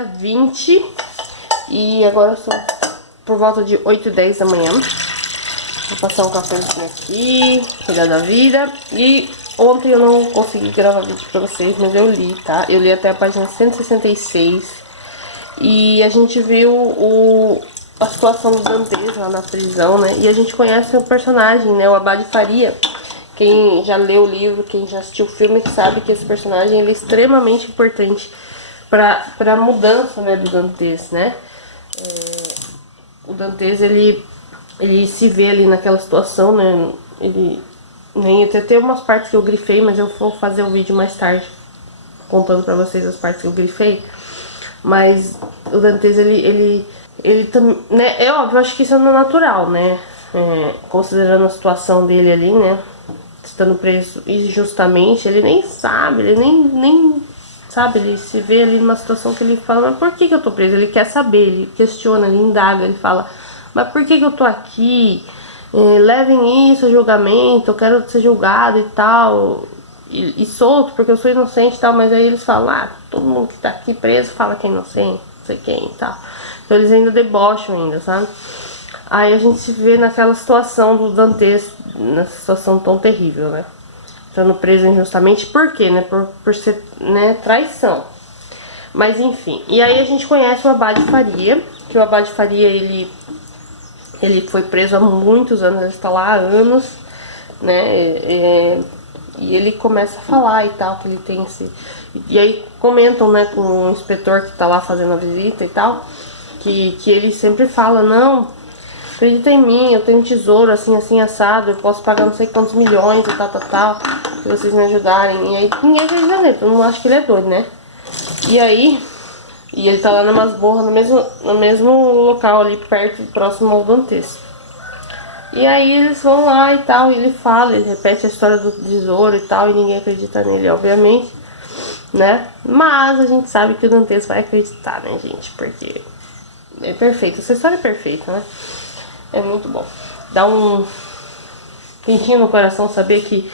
dia 20 e agora são por volta de 8h10 da manhã. Vou passar um cafezinho aqui, cuidar da vida. E ontem eu não consegui gravar vídeo pra vocês, mas eu li, tá? Eu li até a página 166 e a gente viu a situação do Dantes lá na prisão, né? E a gente conhece o personagem, né? O Abade Faria. Quem já leu o livro, quem já assistiu o filme, sabe que esse personagem ele é extremamente importante para a mudança, né, do Dantes, né? O Dantes, ele se vê ali naquela situação, né? Ele nem até tem umas partes que eu grifei, mas eu vou fazer um vídeo mais tarde contando para vocês as partes que eu grifei. Mas o Dantes, ele também, né? É óbvio, eu acho que isso é natural, né? Considerando a situação dele ali, né? Estando preso injustamente, ele nem sabe, ele nem sabe, ele se vê ali numa situação que ele fala, mas por que eu tô preso? Ele quer saber, ele questiona, ele indaga, ele fala, mas por que eu tô aqui? Levem isso a julgamento, eu quero ser julgado e tal, e solto, porque eu sou inocente e tal, mas aí eles falam, todo mundo que tá aqui preso fala que é inocente, não sei quem e tal. Então eles ainda debocham ainda, sabe? Aí a gente se vê naquela situação do Dantes, nessa situação tão terrível, né? Estando preso injustamente, por quê, né? Por ser, né, traição. Mas enfim, e aí a gente conhece o Abade Faria, que o Abade Faria, ele foi preso há muitos anos, ele está lá há anos, né? E ele começa a falar e tal, que ele tem esse... E aí comentam, né, com o inspetor que tá lá fazendo a visita e tal, que ele sempre fala, não... Acredita em mim, eu tenho um tesouro assim, assim, assado, eu posso pagar não sei quantos milhões e tal, se vocês me ajudarem. E aí ninguém acredita nele, todo mundo acha que ele é doido, né? E aí, ele tá lá na masmorra, no mesmo local ali, perto, próximo ao Dantes. E aí eles vão lá e tal, e ele fala, ele repete a história do tesouro e tal, e ninguém acredita nele, obviamente, né? Mas a gente sabe que o Dantes vai acreditar, né, gente? Porque é perfeito, essa história é perfeita, né? É muito bom. Dá um quentinho no coração saber que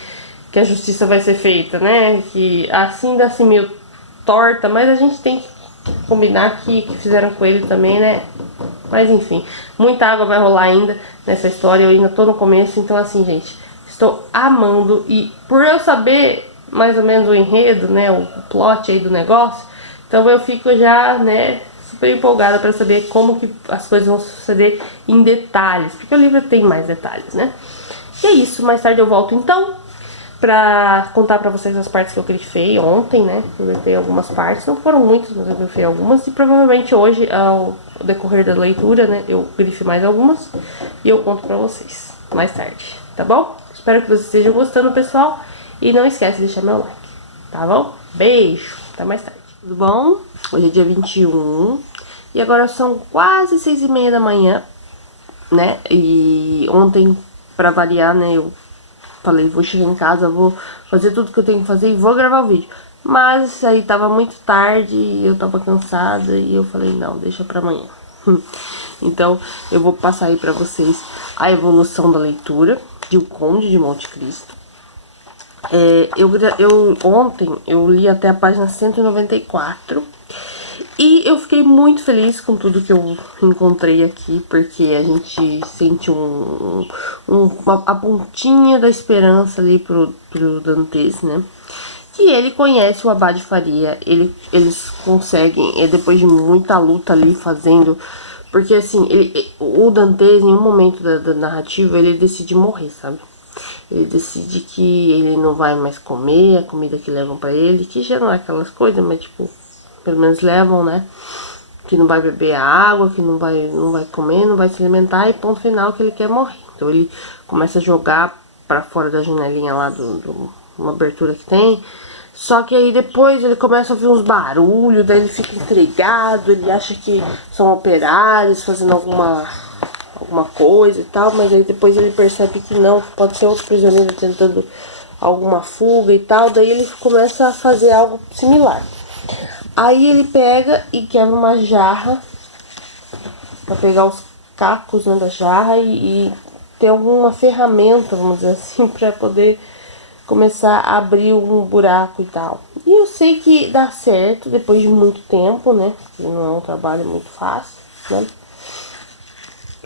a justiça vai ser feita, né? Que assim dá-se meio torta, mas a gente tem que combinar que fizeram com ele também, né? Mas enfim, muita água vai rolar ainda nessa história. Eu ainda tô no começo, então assim, gente, estou amando. E por eu saber mais ou menos o enredo, né? O plot aí do negócio, então eu fico já, né? Super empolgada para saber como que as coisas vão suceder em detalhes, porque o livro tem mais detalhes, né? E é isso, mais tarde eu volto então pra contar pra vocês as partes que eu grifei ontem, né? Eu grifei algumas partes, não foram muitas, mas eu grifei algumas, e provavelmente hoje, ao decorrer da leitura, né, eu grife mais algumas e eu conto pra vocês mais tarde, tá bom? Espero que vocês estejam gostando, pessoal, e não esquece de deixar meu like, tá bom? Beijo, até mais tarde. Tudo bom? Hoje é dia 21 e agora são quase 6h30 da manhã, né? E ontem, pra variar, né, eu falei, vou chegar em casa, vou fazer tudo que eu tenho que fazer e vou gravar o vídeo. Mas aí tava muito tarde e eu tava cansada e eu falei, não, deixa pra amanhã. Então eu vou passar aí pra vocês a evolução da leitura de O Conde de Monte Cristo. Ontem eu li até a página 194 e eu fiquei muito feliz com tudo que eu encontrei aqui, porque a gente sente a pontinha da esperança ali pro Dantes, né? Que ele conhece o Abade Faria, eles conseguem, depois de muita luta ali fazendo, porque assim, o Dantes em um momento da narrativa ele decide morrer, sabe? Ele decide que ele não vai mais comer a comida que levam pra ele, que já não é aquelas coisas, mas tipo, pelo menos levam, né? Que não vai beber a água, que não vai comer, não vai se alimentar, e ponto final que ele quer morrer. Então ele começa a jogar pra fora da janelinha lá uma abertura que tem. Só que aí depois ele começa a ouvir uns barulhos, daí ele fica intrigado, ele acha que são operários fazendo alguma coisa e tal, mas aí depois ele percebe que não, pode ser outro prisioneiro tentando alguma fuga e tal, daí ele começa a fazer algo similar. Aí ele pega e quebra uma jarra pra pegar os cacos, né, da jarra e ter alguma ferramenta, vamos dizer assim, pra poder começar a abrir um buraco e tal. E eu sei que dá certo depois de muito tempo, né? Porque não é um trabalho muito fácil, né?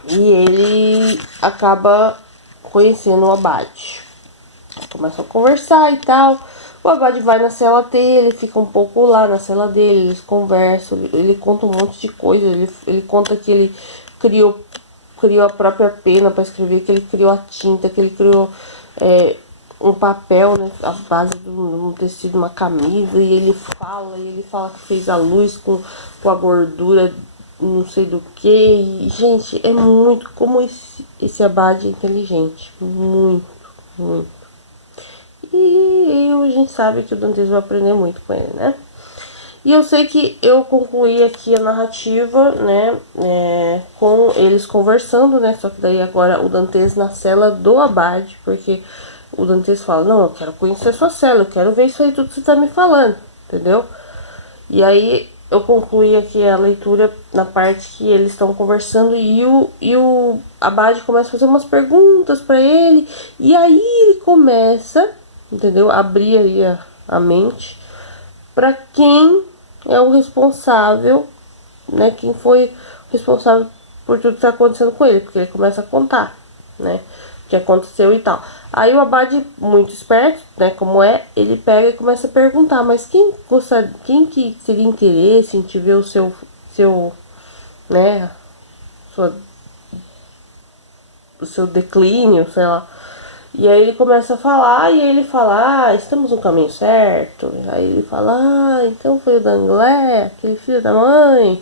E ele acaba conhecendo o Abade. Começam a conversar e tal. O Abade vai na cela dele, fica um pouco lá na cela dele, eles conversam, ele conta um monte de coisa, ele conta que ele criou a própria pena para escrever, que ele criou a tinta, que ele criou um papel, né, a base de um tecido, uma camisa, e ele fala que fez a luz com a gordura, não sei do que. E, gente, é muito como esse Abade é inteligente, muito, muito. E a gente sabe que o Dantes vai aprender muito com ele, né? E eu sei que eu concluí aqui a narrativa, né, com eles conversando, né, só que daí agora o Dantes na cela do Abade, porque o Dantes fala, não, eu quero conhecer sua cela, eu quero ver isso aí tudo que você tá me falando, entendeu? E aí eu concluí aqui a leitura na parte que eles estão conversando e o Abade começa a fazer umas perguntas pra ele, e aí ele começa, entendeu, abrir aí a mente para quem é o responsável, né? Quem foi responsável por tudo que tá acontecendo com ele, porque ele começa a contar, né? O que aconteceu e tal. Aí o Abade, muito esperto, né? Como é, ele pega e começa a perguntar, mas quem que teria interesse em te ver o seu, né? O seu declínio, sei lá. E aí ele começa a falar, e aí ele fala, estamos no caminho certo. Aí ele fala, então foi o Danglé, aquele filho da mãe,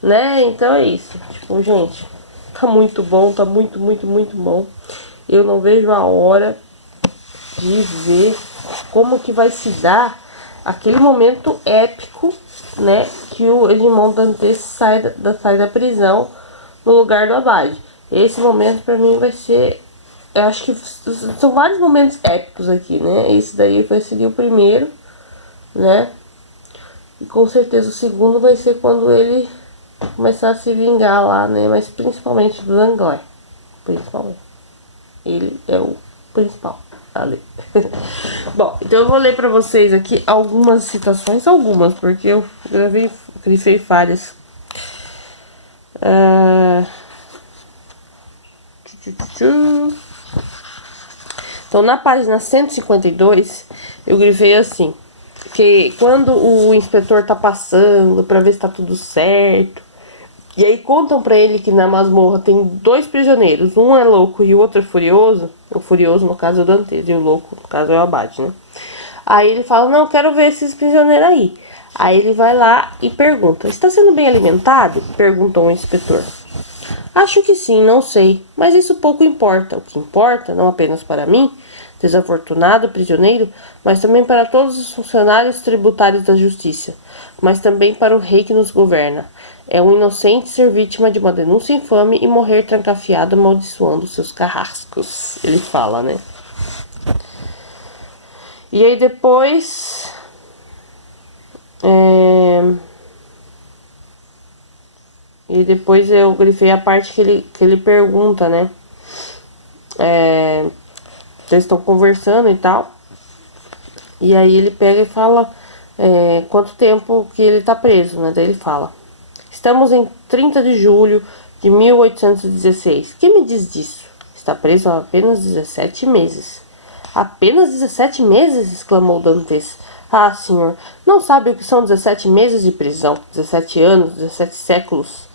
né? Então é isso. Tipo, gente, tá muito bom, tá muito, muito, muito bom. Eu não vejo a hora de ver como que vai se dar aquele momento épico, né? Que o Edmond Dantes sai da prisão no lugar do Abade. Esse momento pra mim vai ser... Eu acho que são vários momentos épicos aqui, né? Esse daí vai ser o primeiro, né? E com certeza o segundo vai ser quando ele começar a se vingar lá, né? Mas principalmente do Danglé. Principalmente. Ele é o principal ali. Bom, então eu vou ler pra vocês aqui algumas citações. Algumas, porque eu grifei várias. Então, na página 152, eu grifei assim, que quando o inspetor tá passando pra ver se tá tudo certo, e aí contam pra ele que na masmorra tem 2 prisioneiros, um é louco e o outro é furioso, o furioso no caso é o Dantes e o louco no caso é o Abade, né? Aí ele fala, não, eu quero ver esses prisioneiros aí. Aí ele vai lá e pergunta, está sendo bem alimentado? Perguntou o inspetor. Acho que sim, não sei, mas isso pouco importa. O que importa, não apenas para mim, desafortunado prisioneiro, mas também para todos os funcionários tributários da justiça, mas também para o rei que nos governa. É um inocente ser vítima de uma denúncia infame e morrer trancafiado amaldiçoando seus carrascos. Ele fala, né? E aí depois... E depois eu grifei a parte que ele pergunta, né? Eles estão conversando e tal. E aí ele pega e fala quanto tempo que ele tá preso, né? Daí ele fala: estamos em 30 de julho de 1816. Quem me diz disso? Está preso há apenas 17 meses. Apenas 17 meses? Exclamou Dantes. Ah, senhor, não sabe o que são 17 meses de prisão, 17 anos, 17 séculos.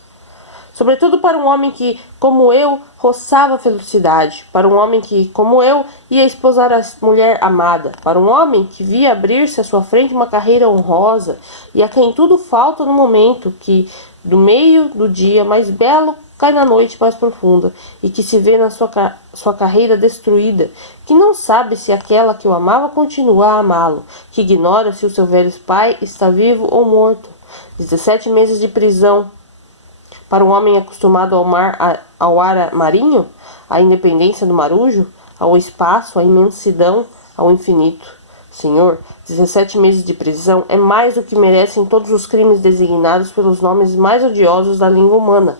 Sobretudo para um homem que, como eu, roçava a felicidade, para um homem que, como eu, ia esposar a mulher amada, para um homem que via abrir-se à sua frente uma carreira honrosa e a quem tudo falta no momento que, do meio do dia mais belo, cai na noite mais profunda e que se vê na sua carreira destruída, que não sabe se aquela que o amava continua a amá-lo, que ignora se o seu velho pai está vivo ou morto. 17 meses de prisão. Para um homem acostumado ao ar marinho, à independência do marujo, ao espaço, à imensidão, ao infinito. Senhor, 17 meses de prisão é mais do que merecem todos os crimes designados pelos nomes mais odiosos da língua humana.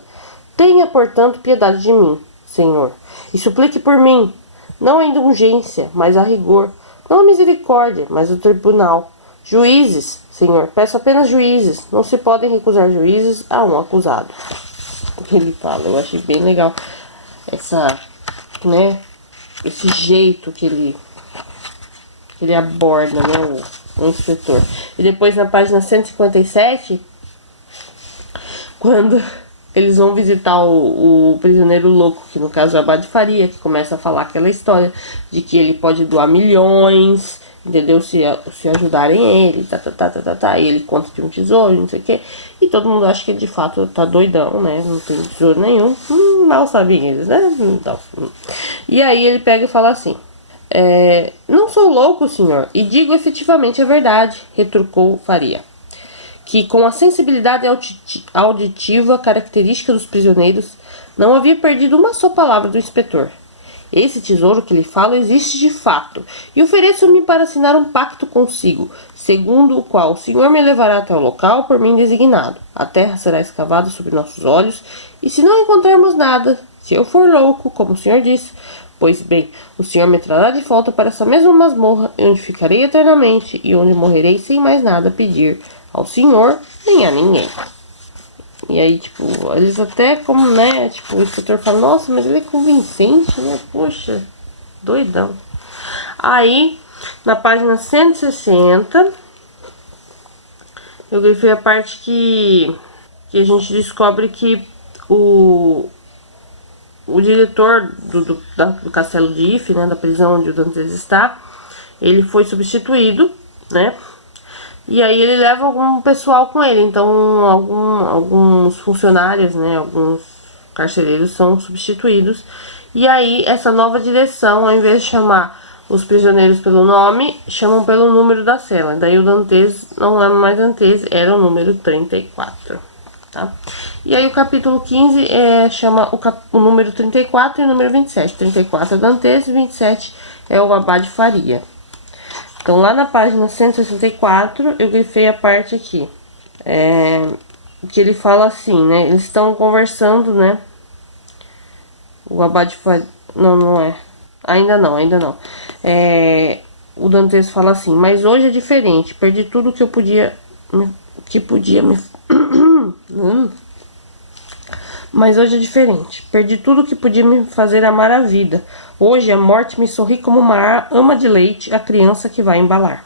Tenha, portanto, piedade de mim, Senhor, e suplique por mim, não a indulgência, mas a rigor, não a misericórdia, mas o tribunal. Juízes, senhor, peço apenas juízes. Não se podem recusar juízes a um acusado. O que ele fala, eu achei bem legal essa, né, esse jeito que ele aborda, né, o inspetor. E depois na página 157, quando eles vão visitar o prisioneiro louco, que no caso é o Abade Faria, que começa a falar aquela história de que ele pode doar milhões, entendeu? Se ajudarem ele, e ele conta de um tesouro, não sei o que. E todo mundo acha que ele de fato tá doidão, né? Não tem tesouro nenhum. Mal sabem eles, né? Então. E aí ele pega e fala assim: não sou louco, senhor, e digo efetivamente a verdade, retrucou Faria, que com a sensibilidade auditiva característica dos prisioneiros, não havia perdido uma só palavra do inspetor. Esse tesouro que lhe falo existe de fato, e ofereço-me para assinar um pacto consigo, segundo o qual o senhor me levará até o local por mim designado. A terra será escavada sob nossos olhos, e se não encontrarmos nada, se eu for louco, como o senhor disse, pois bem, o senhor me trará de volta para essa mesma masmorra, onde ficarei eternamente, e onde morrerei sem mais nada pedir ao senhor, nem a ninguém. E aí, tipo, eles até como, né, tipo, o inspetor fala, nossa, mas ele é convincente, né, poxa, doidão. Aí, na página 160, eu grifei a parte que a gente descobre que o diretor do castelo de If, né, da prisão onde o Dantes está, ele foi substituído, né? E aí ele leva algum pessoal com ele, então alguns funcionários, né, alguns carcereiros são substituídos. E aí essa nova direção, ao invés de chamar os prisioneiros pelo nome, chamam pelo número da cela. Daí o Dantes não é mais Dantes, era o número 34. Tá? E aí o capítulo 15 chama o número 34 e o número 27. 34 é Dantes e 27 é o Abade Faria. Então, lá na página 164, eu grifei a parte aqui. Que ele fala assim, né? Eles estão conversando, né? O Abade Faria... Não é. Ainda não. O Dantes fala assim, mas hoje é diferente. Perdi tudo que eu podia... Mas hoje é diferente. Perdi tudo que podia me fazer amar a vida. Hoje a morte me sorri como uma ama de leite, a criança que vai embalar.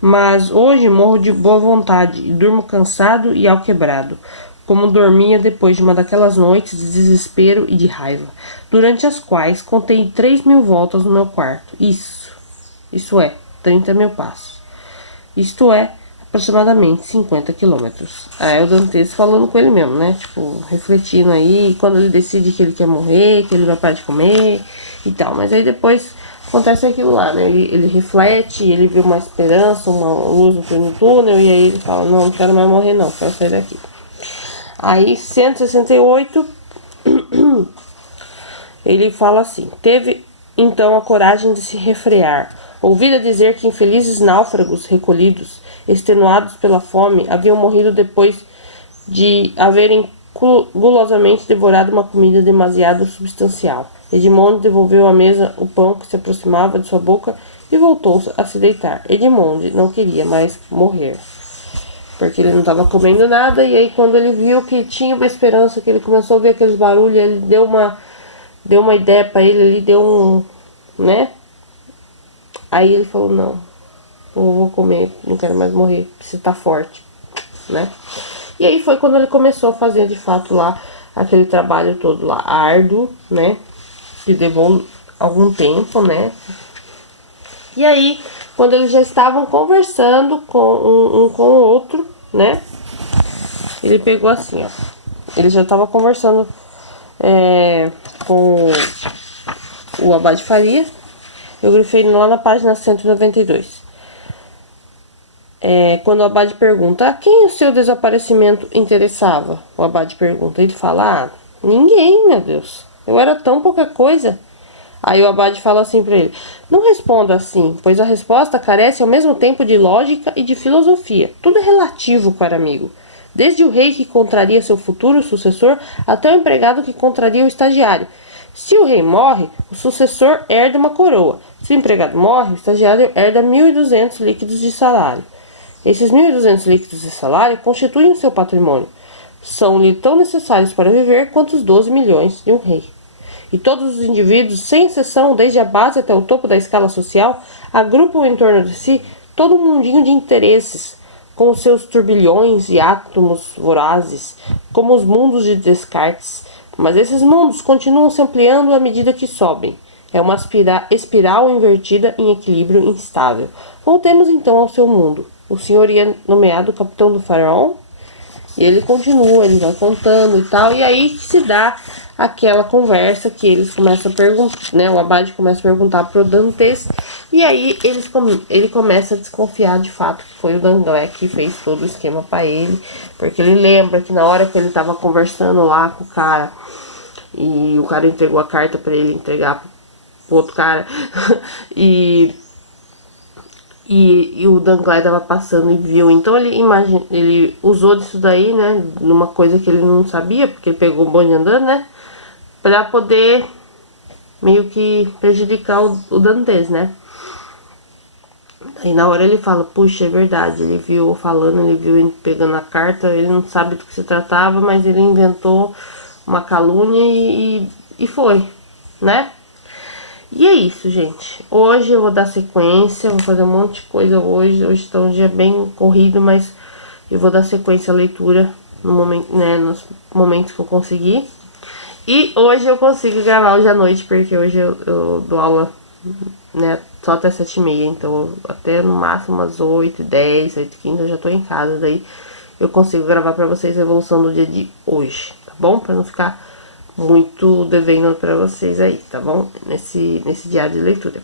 Mas hoje morro de boa vontade e durmo cansado e alquebrado, como dormia depois de uma daquelas noites de desespero e de raiva, durante as quais contei 3.000 voltas no meu quarto. Isso é, 30.000 passos. Isto é, aproximadamente 50 quilômetros. É o Dantes falando com ele mesmo, né? Tipo, refletindo aí, quando ele decide que ele quer morrer, que ele vai parar de comer e tal. Mas aí depois acontece aquilo lá, né? Ele reflete, ele vê uma esperança, uma luz no fim do túnel, e aí ele fala, não quero mais morrer não, quero sair daqui. Aí, 168, ele fala assim, teve então a coragem de se refrear, ouvida dizer que infelizes náufragos recolhidos, extenuados pela fome, haviam morrido depois de haverem gulosamente devorado uma comida demasiado substancial. Edmond devolveu à mesa o pão que se aproximava de sua boca e voltou a se deitar. Edmond não queria mais morrer, porque ele não estava comendo nada, e aí quando ele viu que tinha uma esperança, que ele começou a ouvir aqueles barulhos, ele deu uma ideia para ele deu né? Aí ele falou, não, eu vou comer, não quero mais morrer, preciso estar forte, né? E aí foi quando ele começou a fazer de fato lá aquele trabalho todo lá, árduo, né? Que levou algum tempo, né? E aí, quando eles já estavam conversando com um com o outro, né? Ele pegou assim, ó. Ele já estava conversando com o Abade Faria. Eu grifei lá na página 192. Quando o Abade pergunta, a quem o seu desaparecimento interessava? O Abade pergunta. Ele fala, ninguém, meu Deus. Eu era tão pouca coisa. Aí o Abade fala assim para ele, não responda assim, pois a resposta carece ao mesmo tempo de lógica e de filosofia. Tudo é relativo, caro amigo. Desde o rei que contraria seu futuro sucessor, até o empregado que contraria o estagiário. Se o rei morre, o sucessor herda uma coroa. Se o empregado morre, o estagiário herda 1.200 líquidos de salário. Esses 1.200 líquidos de salário constituem o seu patrimônio. São-lhe tão necessários para viver quanto os 12 milhões de um rei. E todos os indivíduos, sem exceção, desde a base até o topo da escala social, agrupam em torno de si todo um mundinho de interesses, com os seus turbilhões e átomos vorazes, como os mundos de Descartes. Mas esses mundos continuam se ampliando à medida que sobem. É uma espiral invertida em equilíbrio instável. Voltemos então ao seu mundo. O senhor ia nomeado capitão do faraó, e ele continua, ele vai contando e tal, e aí que se dá aquela conversa que eles começam a perguntar, né? O Abade começa a perguntar pro Dantes, e aí ele começa a desconfiar de fato que foi o Danglé que fez todo o esquema para ele, porque ele lembra que na hora que ele tava conversando lá com o cara, e o cara entregou a carta para ele entregar pro outro cara, e o Danglé tava passando e viu. Então ele usou disso daí, né? Numa coisa que ele não sabia, porque ele pegou o bonde andando, né? Pra poder meio que prejudicar o Dantes, né? Aí na hora ele fala, puxa, é verdade. Ele viu falando, ele viu ele pegando a carta, ele não sabe do que se tratava, mas ele inventou uma calúnia e foi, né? E é isso, gente. Hoje eu vou dar sequência, vou fazer um monte de coisa hoje. Hoje está um dia bem corrido, mas eu vou dar sequência à leitura no momento, né, nos momentos que eu conseguir. E hoje eu consigo gravar hoje à noite, porque hoje eu dou aula, né, só até 7h30. Então até no máximo umas 8h10, 8h15 eu já tô em casa. Daí eu consigo gravar pra vocês a evolução do dia de hoje, tá bom? Pra não ficar muito devendo pra vocês aí, tá bom? Nesse diário de leitura.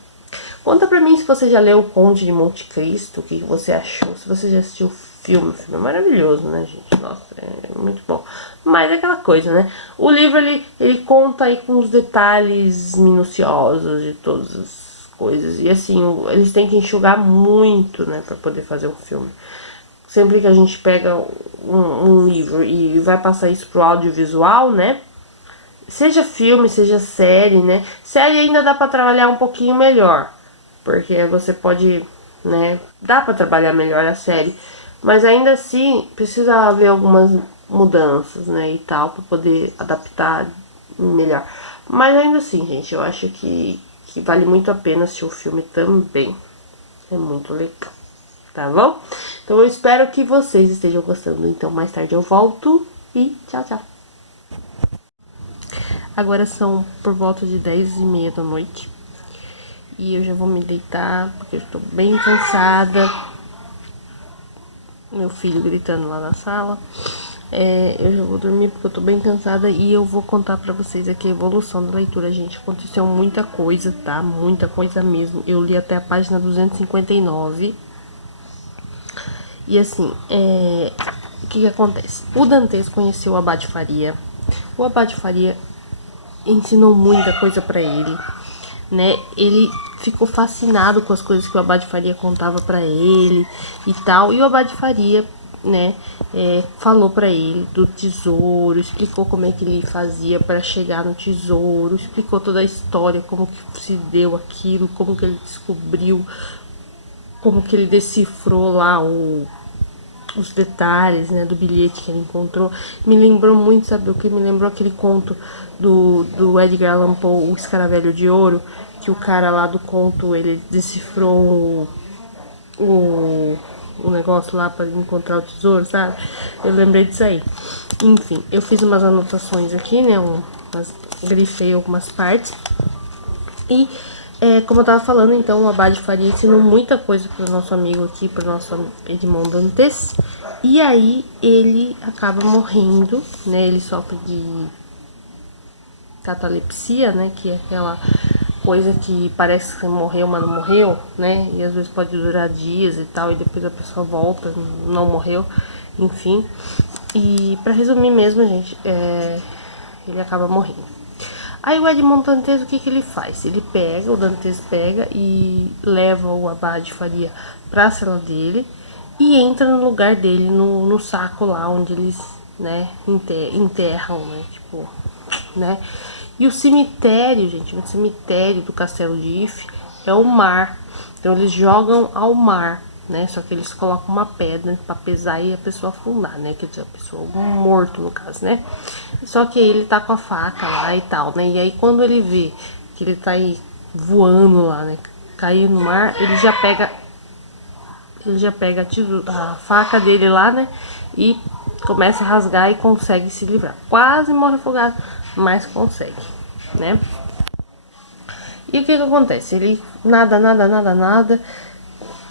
Conta pra mim se você já leu O Conde de Monte Cristo, o que você achou, se você já assistiu o filme é maravilhoso, né, gente? Nossa, é muito bom. Mas é aquela coisa, né? O livro, ele conta aí com os detalhes minuciosos de todas as coisas. E assim, eles têm que enxugar muito, né, pra poder fazer um filme. Sempre que a gente pega um livro e vai passar isso pro audiovisual, né? Seja filme, seja série, né? Série ainda dá pra trabalhar um pouquinho melhor, porque você pode, né? Dá pra trabalhar melhor a série, mas ainda assim precisa haver algumas mudanças, né? E tal, pra poder adaptar melhor. Mas ainda assim, gente, eu acho que vale muito a pena assistir o filme também. É muito legal, tá bom? Então eu espero que vocês estejam gostando. Então mais tarde eu volto e tchau, tchau. Agora são por volta de 10h30 da noite. E eu já vou me deitar, porque eu estou bem cansada. Meu filho gritando lá na sala. Eu já vou dormir porque eu tô bem cansada. E eu vou contar pra vocês aqui a evolução da leitura, gente. Aconteceu muita coisa, tá? Muita coisa mesmo. Eu li até a página 259. E assim, o que acontece? O Dantes conheceu o Abade Faria. O Abade Faria ensinou muita coisa pra ele, né? Ele ficou fascinado com as coisas que o Abade Faria contava pra ele e tal. E o Abade Faria, né, falou pra ele do tesouro, explicou como é que ele fazia pra chegar no tesouro, explicou toda a história, como que se deu aquilo, como que ele descobriu, como que ele decifrou lá os detalhes, né, do bilhete que ele encontrou. Me lembrou muito, sabe o que? Me lembrou aquele conto do Edgar Allan Poe, O Escaravelho de Ouro, que o cara lá do conto, ele decifrou o negócio lá para encontrar o tesouro, sabe? Eu lembrei disso aí. Enfim, eu fiz umas anotações aqui, né, grifei algumas partes. E como eu tava falando, então, o Abade Faria ensinou muita coisa pro nosso amigo aqui, pro nosso Edmond Dantes. E aí ele acaba morrendo, né? Ele sofre de catalepsia, né? Que é aquela coisa que parece que morreu, mas não morreu, né? E às vezes pode durar dias e tal, e depois a pessoa volta, não morreu, enfim. E pra resumir mesmo, gente, ele acaba morrendo. Aí o Edmond Dantes, o que ele faz? O Dantes pega e leva o Abade Faria pra cela dele e entra no lugar dele, no saco lá onde eles, né, enterram, né, tipo, né. E o cemitério, gente, o cemitério do Castelo de If é o mar. Então eles jogam ao mar, né? Só que eles colocam uma pedra pra pesar e a pessoa afundar, né? Quer dizer, a pessoa morto no caso, né? Só que ele tá com a faca lá e tal, né? E aí quando ele vê que ele tá aí voando lá, né? Caiu no mar, ele já pega a faca dele lá, né? E começa a rasgar e consegue se livrar. Quase morre afogado, mas consegue, né? E o que que acontece? Ele nada,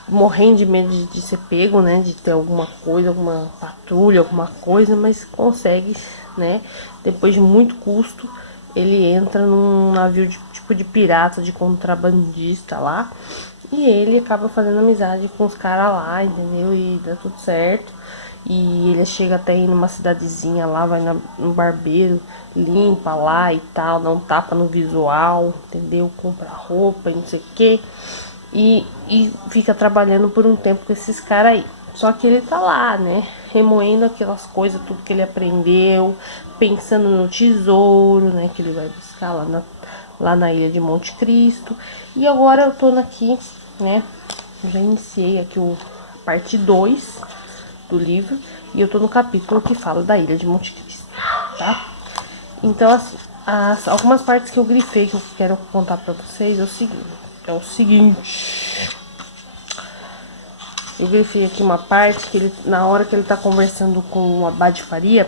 morrendo de medo de ser pego, né? De ter alguma coisa, alguma patrulha, alguma coisa, mas consegue, né? Depois de muito custo, ele entra num navio de tipo de pirata, de contrabandista lá. E ele acaba fazendo amizade com os caras lá, entendeu? E dá tudo certo. E ele chega até ir numa cidadezinha lá, vai no barbeiro, limpa lá e tal, dá um tapa no visual, entendeu? Compra roupa e não sei o que. E fica trabalhando por um tempo com esses caras aí. Só que ele tá lá, né? Remoendo aquelas coisas, tudo que ele aprendeu, pensando no tesouro, né? Que ele vai buscar lá na ilha de Monte Cristo. E agora eu tô aqui, né? Já iniciei aqui a parte 2 do livro. E eu tô no capítulo que fala da ilha de Monte Cristo, tá? Então, assim, algumas partes que eu grifei que eu quero contar pra vocês é o seguinte. Eu grifei aqui uma parte que ele, na hora que ele tá conversando com o Abade Faria,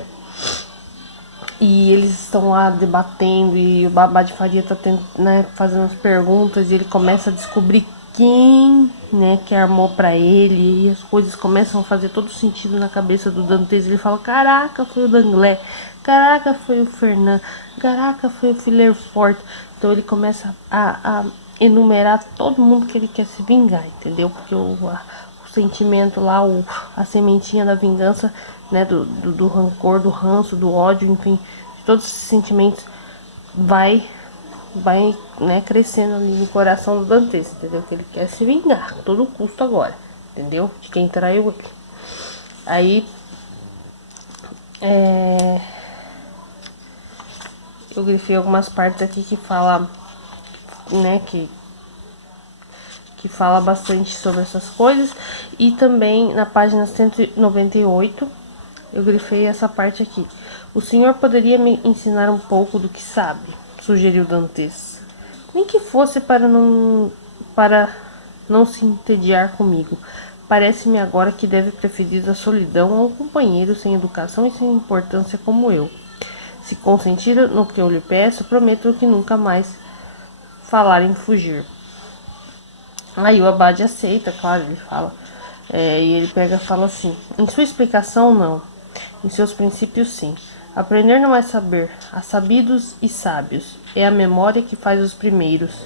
e eles estão lá debatendo, e o Abade Faria tá né, fazendo as perguntas, e ele começa a descobrir quem, né, que armou pra ele, e as coisas começam a fazer todo sentido na cabeça do Dantes. Ele fala, caraca, foi o Danglé, caraca, foi o Fernando, caraca, foi o Fillerfort. Então ele começa a enumerar todo mundo que ele quer se vingar, entendeu? Porque o sentimento lá, a sementinha da vingança, né, do rancor, do ranço, do ódio, enfim, de todos esses sentimentos vai, né, crescendo ali no coração do Dantes, entendeu? Que ele quer se vingar a todo custo agora, entendeu? De quem traiu ele. Aí, eu grifei algumas partes aqui que fala, né, que fala bastante sobre essas coisas. E também na página 198 eu grifei essa parte aqui. O senhor poderia me ensinar um pouco do que sabe? Sugeriu Dantes. Nem que fosse para não se entediar comigo. Parece-me agora que deve preferir a solidão a um companheiro sem educação e sem importância como eu. Se consentir no que eu lhe peço, prometo que nunca mais falar em fugir. Aí o Abade aceita, claro, ele fala. E ele pega e fala assim: em sua explicação, não. Em seus princípios, sim. Aprender não é saber. Há sabidos e sábios. É a memória que faz os primeiros.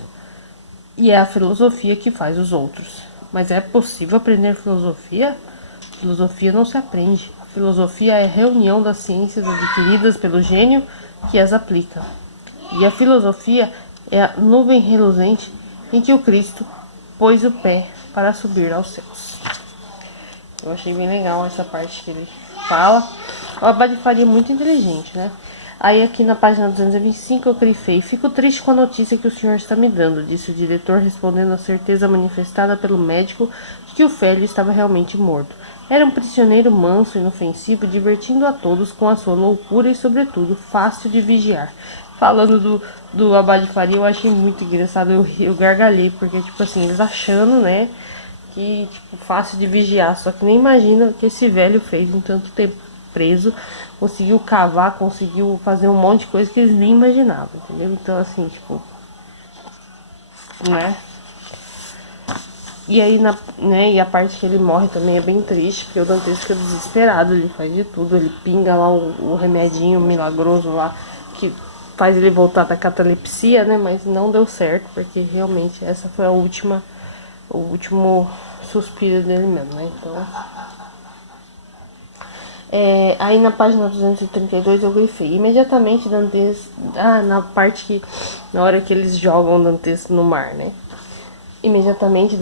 E é a filosofia que faz os outros. Mas é possível aprender filosofia? Filosofia não se aprende. A filosofia é a reunião das ciências adquiridas pelo gênio que as aplica. E a filosofia é a nuvem reluzente em que o Cristo pôs o pé para subir aos céus. Eu achei bem legal essa parte que ele fala. O Abade Faria é muito inteligente, né? Aí aqui na página 225 eu grifei: fico triste com a notícia que o senhor está me dando, disse o diretor, respondendo à certeza manifestada pelo médico de que o velho estava realmente morto. Era um prisioneiro manso e inofensivo, divertindo a todos com a sua loucura e, sobretudo, fácil de vigiar. Falando do Abade Faria, eu achei muito engraçado, eu gargalhei, porque, tipo assim, eles achando, né, que, tipo, fácil de vigiar, só que nem imagina o que esse velho fez em tanto tempo preso, conseguiu cavar, conseguiu fazer um monte de coisa que eles nem imaginavam, entendeu? Então, assim, tipo, né? E aí, né, e a parte que ele morre também é bem triste, porque o Dantes fica desesperado, ele faz de tudo, ele pinga lá o remedinho milagroso lá, que faz ele voltar da catalepsia, né, mas não deu certo, porque realmente essa foi o último suspiro dele mesmo, né, então... aí na página 232 eu grifei imediatamente Dantes, na parte que, na hora que eles jogam Dantes no mar, né, imediatamente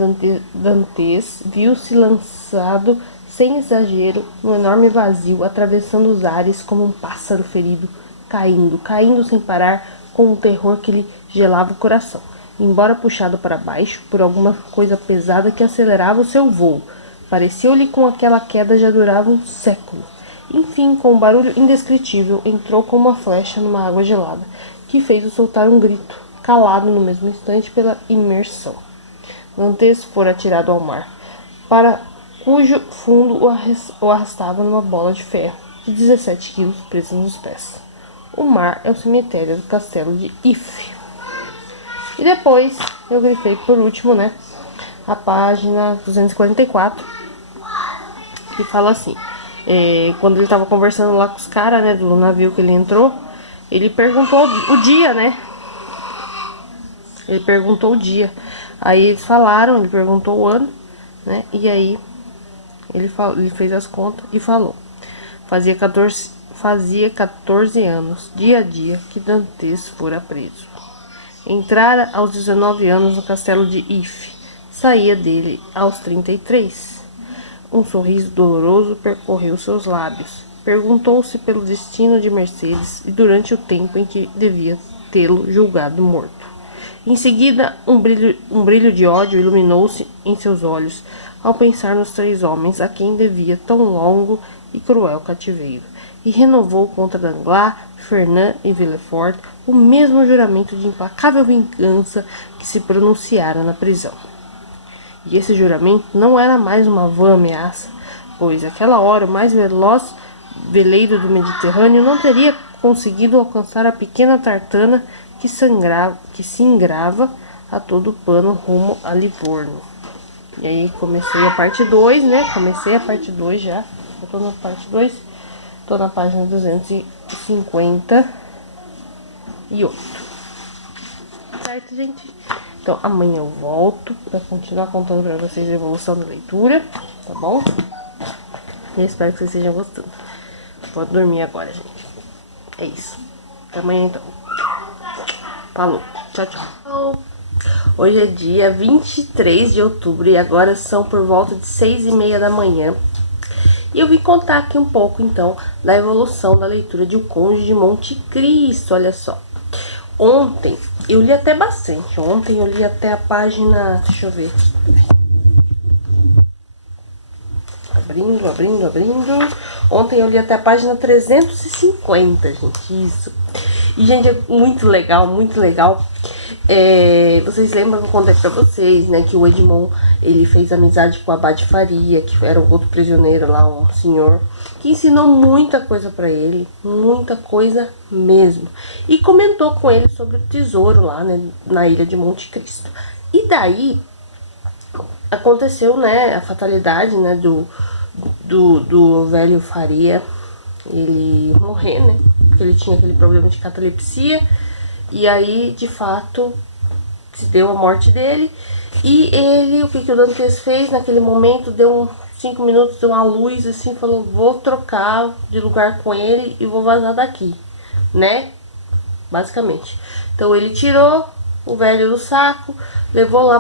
Dantes viu-se lançado, sem exagero, num enorme vazio, atravessando os ares como um pássaro ferido, caindo sem parar, com um terror que lhe gelava o coração. embora puxado para baixo por alguma coisa pesada que acelerava o seu voo. Pareceu-lhe que aquela queda já durava um século. Enfim, com um barulho indescritível, entrou como uma flecha numa água gelada, que fez-o soltar um grito, calado no mesmo instante pela imersão. Dantes fora atirado ao mar, para cujo fundo o arrastava numa bola de ferro de 17 quilos presa nos pés. O mar é o cemitério do castelo de If. E depois eu grifei por último, né, a página 244, que fala assim, quando ele tava conversando lá com os caras, né, do navio que ele entrou, ele perguntou o dia, né? Ele perguntou o dia. Aí eles falaram, ele perguntou o ano, né? E aí ele fez as contas e falou. Fazia 14 anos, dia a dia, que Dantes fora preso. Entrara aos 19 anos no castelo de If. Saía dele aos 33. Um sorriso doloroso percorreu seus lábios. Perguntou-se pelo destino de Mercedes e durante o tempo em que devia tê-lo julgado morto. Em seguida, um brilho de ódio iluminou-se em seus olhos ao pensar nos 3 homens a quem devia tão longo e cruel cativeiro, e renovou contra Danglars, Fernand e Villefort o mesmo juramento de implacável vingança que se pronunciara na prisão. E esse juramento não era mais uma vã ameaça, pois àquela hora o mais veloz veleiro do Mediterrâneo não teria conseguido alcançar a pequena tartana que se ingrava a todo pano rumo a Livorno. E aí comecei a parte 2, né? Comecei a parte 2 já. Eu tô na parte 2. Tô na página 258. Certo, gente? Então amanhã eu volto pra continuar contando pra vocês a evolução da leitura, tá bom? E eu espero que vocês estejam gostando. Vou dormir agora, gente. É isso. Até amanhã, então. Falou. Tchau, tchau. Hoje é dia 23 de outubro e agora são por volta de 6h30 da manhã. E eu vim contar aqui um pouco, então, da evolução da leitura de O Conde de Monte Cristo. Olha só. Ontem, eu li até bastante. Ontem eu li até a página... Deixa eu ver. Abrindo. Ontem eu li até a página 350, gente. Isso. E, gente, é muito legal, muito legal. Vocês lembram que eu contei pra vocês, né, que o Edmond, ele fez amizade com o Abade Faria, que era o outro prisioneiro lá, um senhor, que ensinou muita coisa pra ele, muita coisa mesmo. E comentou com ele sobre o tesouro lá, né, na ilha de Monte Cristo. E daí, aconteceu, né, a fatalidade, né, do velho Faria, ele morrer, né, porque ele tinha aquele problema de catalepsia. E aí, de fato, se deu a morte dele. E ele, o que o Dantes fez naquele momento, deu 5 minutos, deu uma luz assim, falou, vou trocar de lugar com ele e vou vazar daqui, né? Basicamente. Então ele tirou o velho do saco, levou lá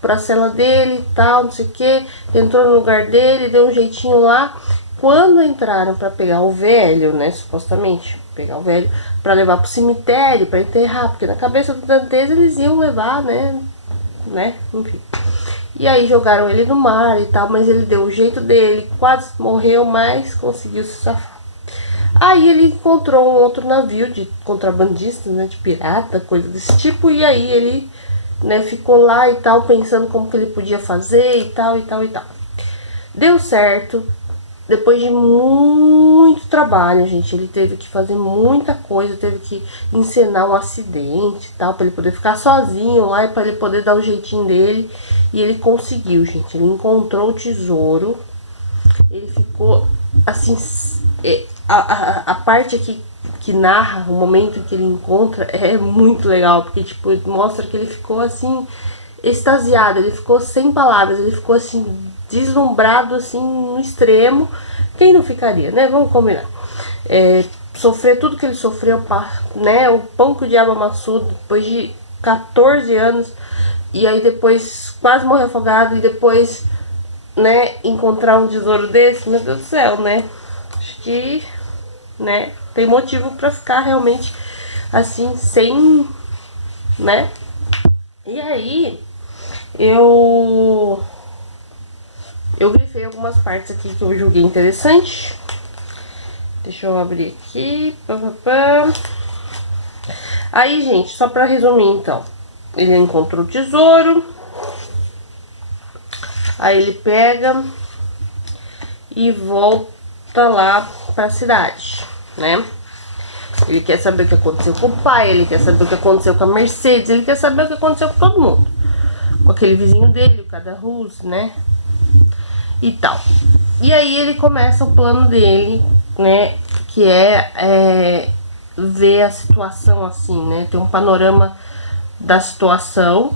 pra cela dele e tal, não sei o que, entrou no lugar dele, deu um jeitinho lá. Quando entraram pra pegar o velho, né, supostamente, pegar o velho pra levar pro cemitério, pra enterrar, porque na cabeça do Dantes eles iam levar, né, enfim. E aí jogaram ele no mar e tal, mas ele deu o jeito dele, quase morreu, mas conseguiu se safar. Aí ele encontrou um outro navio de contrabandistas, né, de pirata, coisa desse tipo, e aí ele, né, ficou lá e tal, pensando como que ele podia fazer e tal. Deu certo. Depois de muito trabalho, gente, ele teve que fazer muita coisa, teve que encenar um acidente e tal, pra ele poder ficar sozinho lá e pra ele poder dar o jeitinho dele. E ele conseguiu, gente, ele encontrou o tesouro, ele ficou, assim, a parte aqui que narra o momento em que ele encontra é muito legal, porque, tipo, mostra que ele ficou, assim, extasiado, ele ficou sem palavras, ele ficou, assim, deslumbrado, assim, no extremo. Quem não ficaria, né? Vamos combinar. Sofrer tudo que ele sofreu, né? O pão que o diabo amassou depois de 14 anos. E aí depois quase morrer afogado. E depois, né? Encontrar um tesouro desse. Meu Deus do céu, né? Acho que, né? Tem motivo pra ficar realmente assim, sem, né? E aí, eu grifei algumas partes aqui que eu julguei interessante. Deixa eu abrir aqui. Aí, gente, só pra resumir, então. Ele encontrou o tesouro. Aí ele pega e volta lá pra cidade, né? Ele quer saber o que aconteceu com o pai, ele quer saber o que aconteceu com a Mercedes, ele quer saber o que aconteceu com todo mundo. Com aquele vizinho dele, o Cadarrus, né? E tal. E aí ele começa o plano dele, né? Que é ver a situação assim, né? Ter um panorama da situação,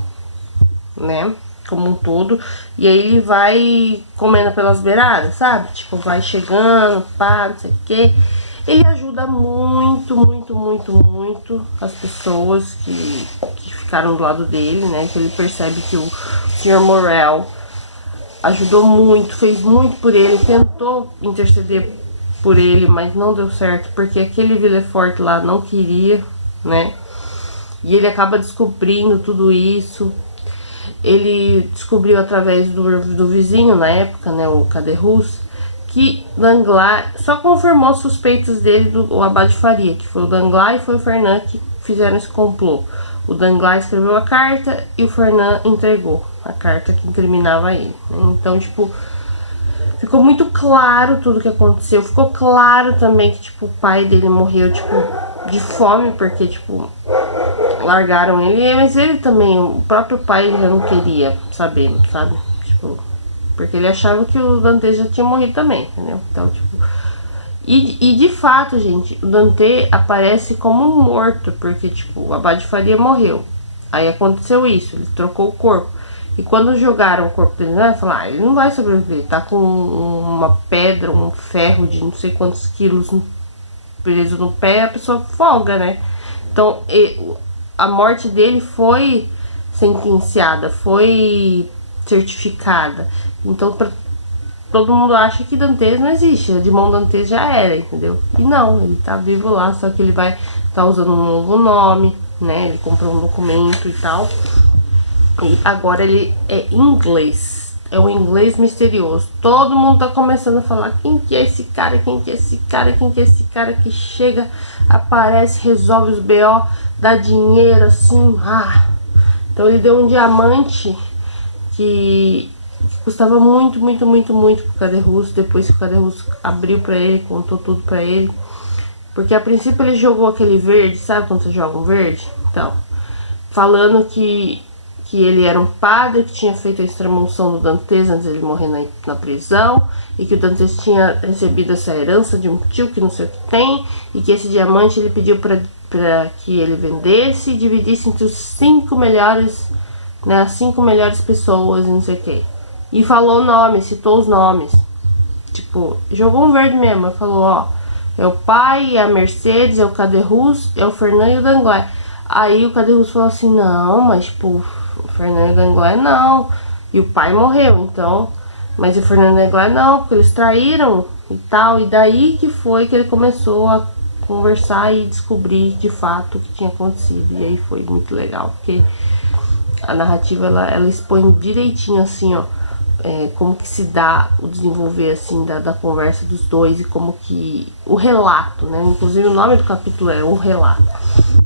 né? Como um todo. E aí ele vai comendo pelas beiradas, sabe? Tipo, vai chegando, pá, não sei o quê. Ele ajuda muito, muito, muito, muito as pessoas que ficaram do lado dele, né? Que ele percebe que o Sr. Morel ajudou muito, fez muito por ele, tentou interceder por ele, mas não deu certo, porque aquele Villefort lá não queria, né? E ele acaba descobrindo tudo isso. Ele descobriu através do vizinho na época, né, o Cadarrus, que Danglars só confirmou as suspeitas dele do Abade Faria, que foi o Danglars e foi o Fernand que fizeram esse complô. O Danglars escreveu a carta e o Fernand entregou a carta que incriminava ele. Então, tipo, ficou muito claro tudo que aconteceu. Ficou claro também que, tipo, o pai dele morreu, tipo, de fome, porque, tipo, largaram ele. Mas ele também, o próprio pai já não queria saber, sabe? Tipo, porque ele achava que o Dante já tinha morrido também, entendeu? Então, tipo... E de fato, gente, o Dante aparece como morto, porque, tipo, o Abade Faria morreu. Aí aconteceu isso, ele trocou o corpo. E quando jogaram o corpo dele, né, falaram, ele não vai sobreviver, ele tá com uma pedra, um ferro de não sei quantos quilos preso no pé, a pessoa folga, né? Então, a morte dele foi sentenciada, foi certificada. Então, todo mundo acha que Dantes não existe, Edmond Dantes já era, entendeu? E não, ele tá vivo lá, só que ele vai tá usando um novo nome, né? Ele comprou um documento e tal. E agora ele é inglês, é um inglês misterioso. Todo mundo tá começando a falar quem que é esse cara, quem que é esse cara, quem que é esse cara que chega, aparece, resolve os BO, dá dinheiro assim, Então ele deu um diamante que custava muito, muito, muito, muito pro Cadarrus. Depois que o Cadarrus abriu pra ele, contou tudo pra ele. Porque a princípio ele jogou aquele verde, sabe quando você joga um verde? Então, falando que ele era um padre que tinha feito a extrema-unção do Dantes antes de ele morrer na prisão, e que o Dantes tinha recebido essa herança de um tio que não sei o que tem, e que esse diamante ele pediu para que ele vendesse e dividisse entre os 5 melhores, né, as 5 melhores pessoas e não sei o que. E falou o nome, citou os nomes. Tipo, jogou um verde mesmo, falou, ó, é o pai, é a Mercedes, é o Cadarrus, é o Fernand e o Danglars. Aí o Cadarrus falou assim, não, mas tipo, o Fernand Danglars não, e o pai morreu, então, mas o Fernand Danglars não, porque eles traíram e tal, e daí que foi que ele começou a conversar e descobrir de fato o que tinha acontecido, e aí foi muito legal, porque a narrativa ela expõe direitinho assim, ó, como que se dá o desenvolver assim da conversa dos dois e como que o relato, né, inclusive o nome do capítulo é o relato.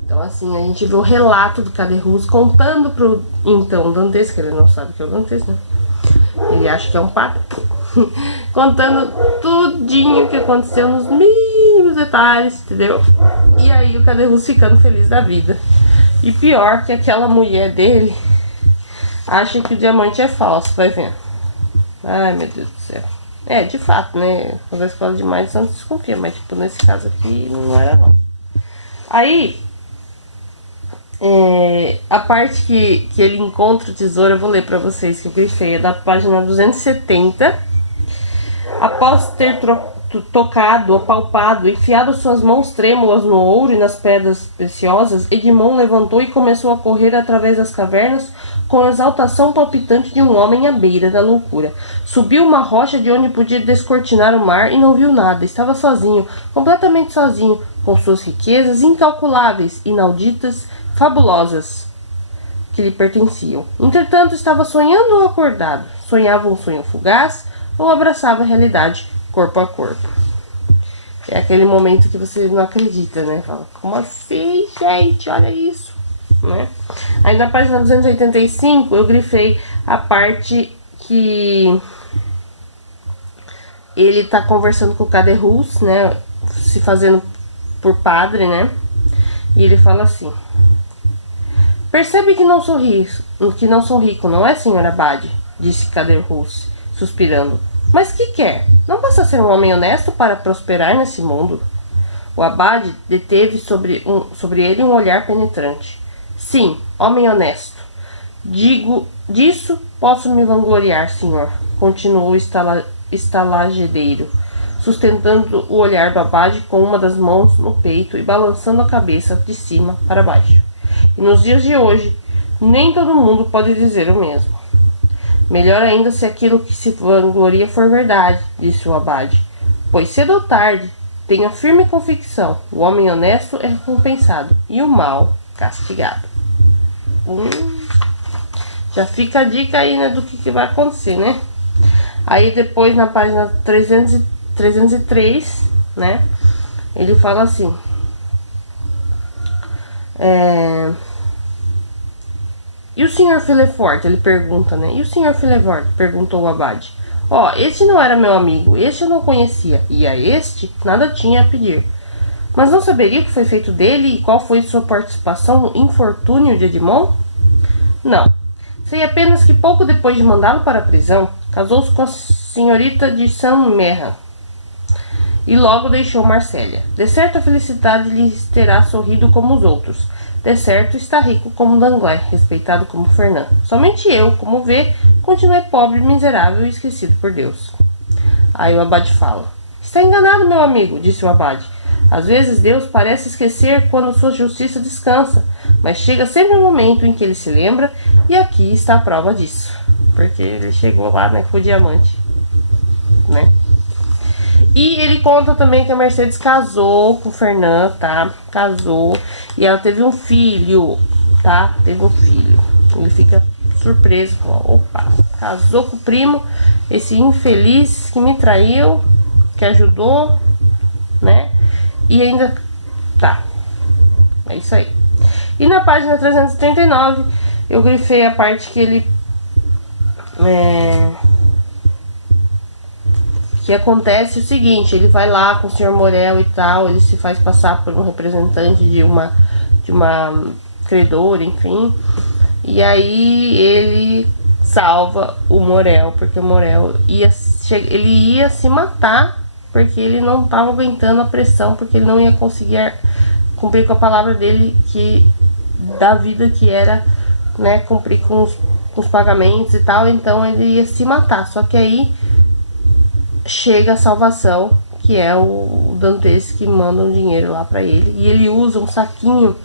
Então, assim, a gente vê o relato do Cadarrus contando pro, então, Dantes, que ele não sabe que é o Dantes, né? Ele acha que é um padre. Contando tudinho que aconteceu nos mínimos detalhes, entendeu? E aí o Cadarrus ficando feliz da vida. E pior que aquela mulher dele acha que o diamante é falso, vai vendo. Ai, meu Deus do céu. De fato, né? Quando a escola demais, não se desconfia, mas tipo, nesse caso aqui, não era não. Aí... a parte que ele encontra o tesouro, eu vou ler pra vocês, que eu grifei, é da página 270. Após ter tocado, apalpado, enfiado suas mãos trêmulas no ouro e nas pedras preciosas, Edmond levantou e começou a correr através das cavernas com a exaltação palpitante de um homem à beira da loucura. Subiu uma rocha de onde podia descortinar o mar e não viu nada. Estava sozinho, completamente sozinho, com suas riquezas incalculáveis, inauditas, fabulosas, que lhe pertenciam. Entretanto, estava sonhando ou acordado, sonhava um sonho fugaz ou abraçava a realidade corpo a corpo. É aquele momento que você não acredita, né? Fala, como assim, gente? Olha isso, né? Aí na página 285 eu grifei a parte que ele tá conversando com o Caderus, né? Se fazendo por padre, né? E ele fala assim: percebe que não sou rico, não é, senhor Abade? Disse Caderus, suspirando. Mas que quer? Não basta ser um homem honesto para prosperar nesse mundo? O Abade deteve sobre ele um olhar penetrante. Sim, homem honesto. Disso posso me vangloriar, senhor, continuou o estalagedeiro, sustentando o olhar do Abade com uma das mãos no peito e balançando a cabeça de cima para baixo. E nos dias de hoje, nem todo mundo pode dizer o mesmo. Melhor ainda se aquilo que se vangloria for verdade, disse o Abade, pois cedo ou tarde, tenho a firme convicção, o homem honesto é recompensado e o mal castigado. Já fica a dica aí, né, do que vai acontecer, né? Aí depois na página 303, né, ele fala assim: e o senhor Filefort? Ele pergunta, né? E o senhor Filefort? Perguntou o Abade. Ó, este não era meu amigo, este eu não conhecia, e a este nada tinha a pedir. Mas não saberia o que foi feito dele e qual foi sua participação no infortúnio de Edmond? Não. Sei apenas que pouco depois de mandá-lo para a prisão, casou-se com a senhorita de Saint-Méran e logo deixou Marsella. De certo a felicidade lhe terá sorrido como os outros. De certo está rico como Danglars, respeitado como Fernand. Somente eu, como vê, continuei pobre, miserável e esquecido por Deus. Aí o Abade fala: está enganado, meu amigo, disse o Abade. Às vezes Deus parece esquecer quando sua justiça descansa, mas chega sempre um momento em que ele se lembra, e aqui está a prova disso. Porque ele chegou lá, né, com o diamante, né? E ele conta também que a Mercedes casou com o Fernand, tá? Casou. E ela teve um filho, tá? Teve um filho. Ele fica surpreso. Fala, opa, casou com o primo. Esse infeliz que me traiu, que ajudou, né? E ainda... Tá. É isso aí. E na página 339, eu grifei a parte que ele... Que acontece o seguinte, ele vai lá com o Sr. Morel e tal, ele se faz passar por um representante de uma credora, enfim. E aí ele salva o Morel, porque o Morel ia se matar, porque ele não estava aguentando a pressão, porque ele não ia conseguir cumprir com a palavra dele, que da vida que era, né, cumprir com os pagamentos e tal, então ele ia se matar. Só que aí chega a salvação, que é o Dantes, que manda um dinheiro lá pra ele, e ele usa um saquinho.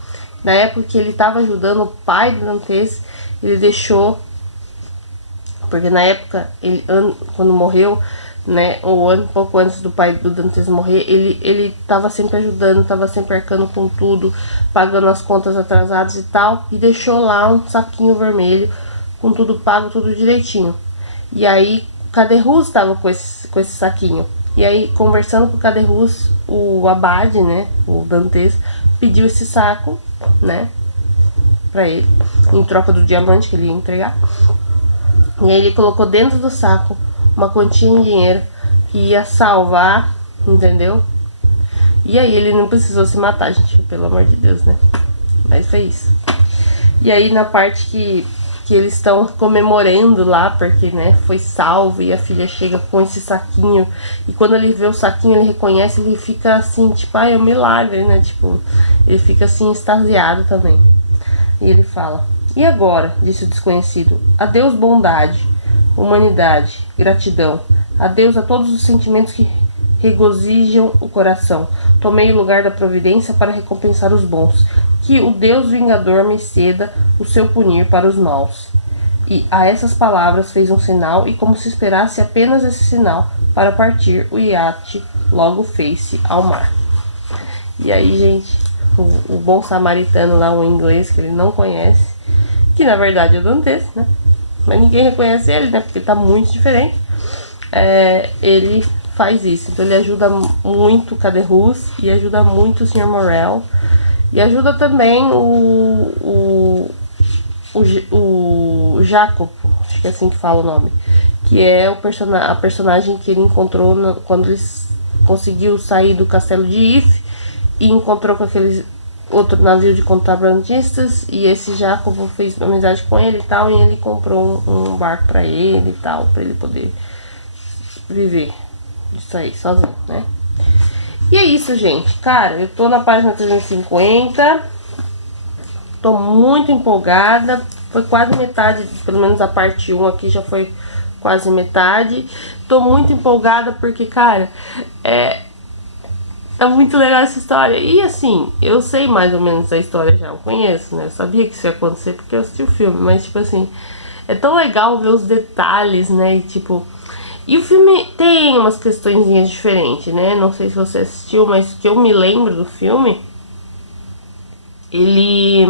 Na época que ele estava ajudando o pai do Dantes, ele deixou, porque na época, quando morreu, né, um pouco antes do pai do Dantes morrer, ele estava sempre ajudando, estava sempre arcando com tudo, pagando as contas atrasadas e tal, e deixou lá um saquinho vermelho, com tudo pago, tudo direitinho. E aí Caderus estava com esse saquinho. E aí, conversando com o Caderus, o Abade, né, o Dantes, pediu esse saco, né, pra ele, em troca do diamante que ele ia entregar. E aí ele colocou dentro do saco uma quantia em dinheiro que ia salvar, entendeu? E aí ele não precisou se matar, gente, pelo amor de Deus, né? Mas foi isso. E aí na parte que eles estão comemorando lá, porque, né, foi salvo, e a filha chega com esse saquinho, e quando ele vê o saquinho, ele reconhece, ele fica assim, tipo, é um milagre, né, tipo, ele fica assim, extasiado também. E ele fala: e agora, disse o desconhecido, adeus bondade, humanidade, gratidão, adeus a todos os sentimentos que regozijam o coração. Tomei o lugar da providência para recompensar os bons. Que o Deus vingador me ceda o seu punir para os maus. E a essas palavras fez um sinal, e como se esperasse apenas esse sinal para partir, o iate logo fez-se ao mar. E aí, gente, o bom samaritano lá, o inglês que ele não conhece, que na verdade é o Dantes, né? Mas ninguém reconhece ele, né? Porque tá muito diferente. Ele faz isso. Então ele ajuda muito o Caderus e ajuda muito o Sr. Morel. E ajuda também o Jacopo, acho que é assim que fala o nome. Que é a personagem que ele encontrou quando ele conseguiu sair do castelo de If e encontrou com aquele outro navio de contrabandistas. E esse Jacopo fez amizade com ele e tal. E ele comprou um barco pra ele e tal, pra ele poder viver isso aí sozinho, né? E é isso, gente. Cara, eu tô na página 350. Tô muito empolgada. Foi quase metade, pelo menos a parte 1 aqui já foi quase metade. Tô muito empolgada porque, cara, é muito legal essa história. E assim, eu sei mais ou menos a história já, eu conheço, né? Eu sabia que isso ia acontecer porque eu assisti o filme, mas tipo assim, é tão legal ver os detalhes, né? E tipo, e o filme tem umas questõezinhas diferentes, né? Não sei se você assistiu, mas que eu me lembro do filme, ele